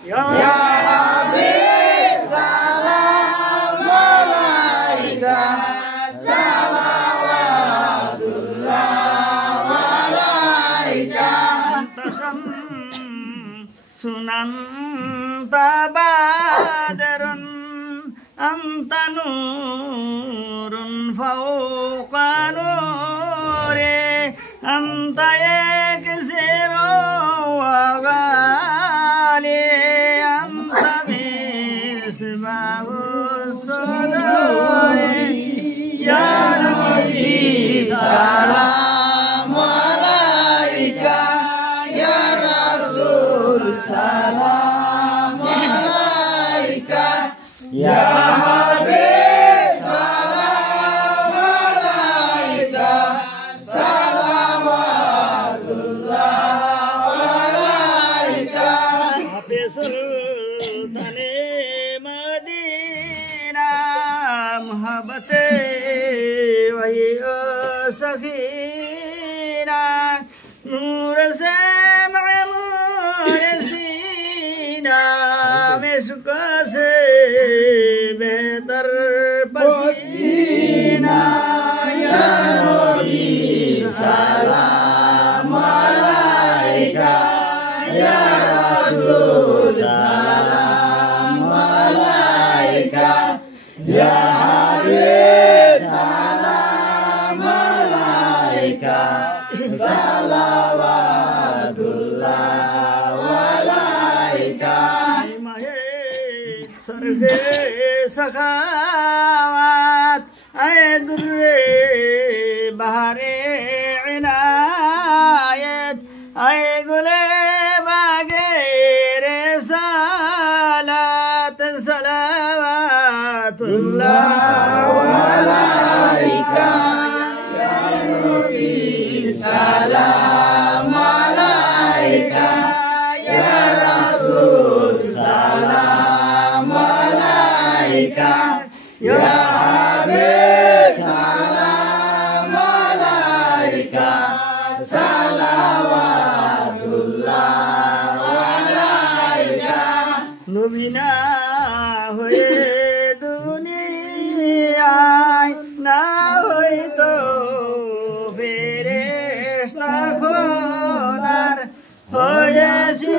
Ya Habib salam alaika salawatullah alaika sunan tabadarun anta nurun fawqa nuri anta yaksiru wa ghali anta misbahu suduri ya nabi salam alaika ya rasul salam alaika ya Habib salam alaika salawatullah alaika Habib sultane Madina muhabbate wahi sakhina nur se ma'mur zina mishq se behtar pasina ya nabi salam alaika ya rasul salam alaika ya habib salam alaika salawatullah alaika sarge sakhawat ay durre bahare inayat ay gule bagere salat salawatullah alaika ya nabi salam alaika ya rasul salam alaika ya habib salam alaika salawatullah alaika nubina hoye duniyaয় না হইতো ফেরেশতা খোদার হয়েছি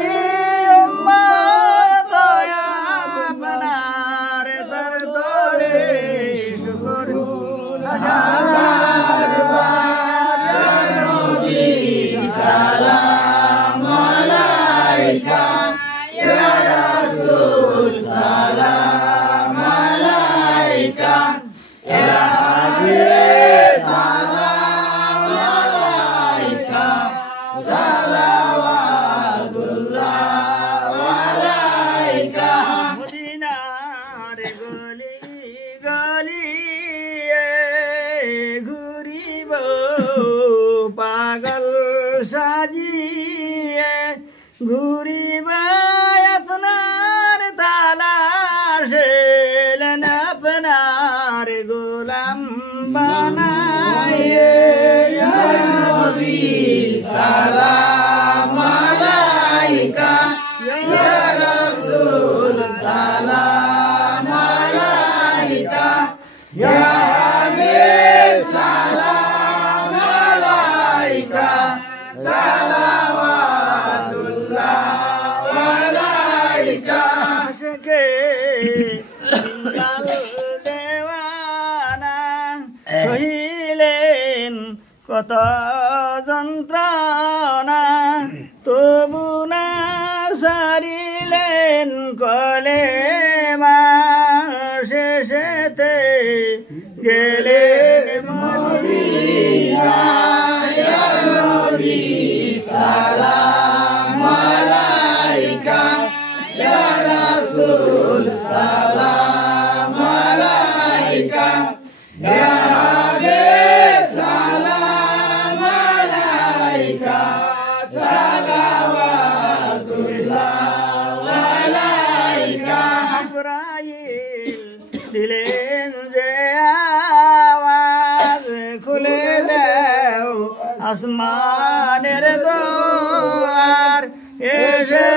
উম্মত আপনার দরবারে শুকর হাজার বার ইয়া নবী সালাম আলাইকা ইয়া রাসূল সালাম আলাইকা ইয়া হাবিব সালাম আলাইকা সালাওয়াতুল্লাহ আলাইকা মদিনার গলি গলিয়ে ঘুরিব পাগল সাজিয়ে ঘুরিব আপনার তালাশে আপনার গোলাম বানায়ে ইয়া নবী সালাম আলাইকা ইয়া রাসূল সালাম আলাইকা ইয়া হাবিব সালাম আলাইকা সালাওয়াতুল্লাহ আলাইকা আশিকে দেওয়ানা কহিলেন কত যন্ত্রণা তবু না সারিলেন কলেমা শেষেতে গেলেন মদিনা ইয়া নবী সালাম আলাইকা ইয়া রাসূল সালাম আলাইকা ইয়া হাবিব সালাম আলাইকা সালাওয়াতুল্লাহ আলাইকা ইব্রাহিম দিলেন যে আওয়াজ খুলে দাও আসমানের দোয়ার এসে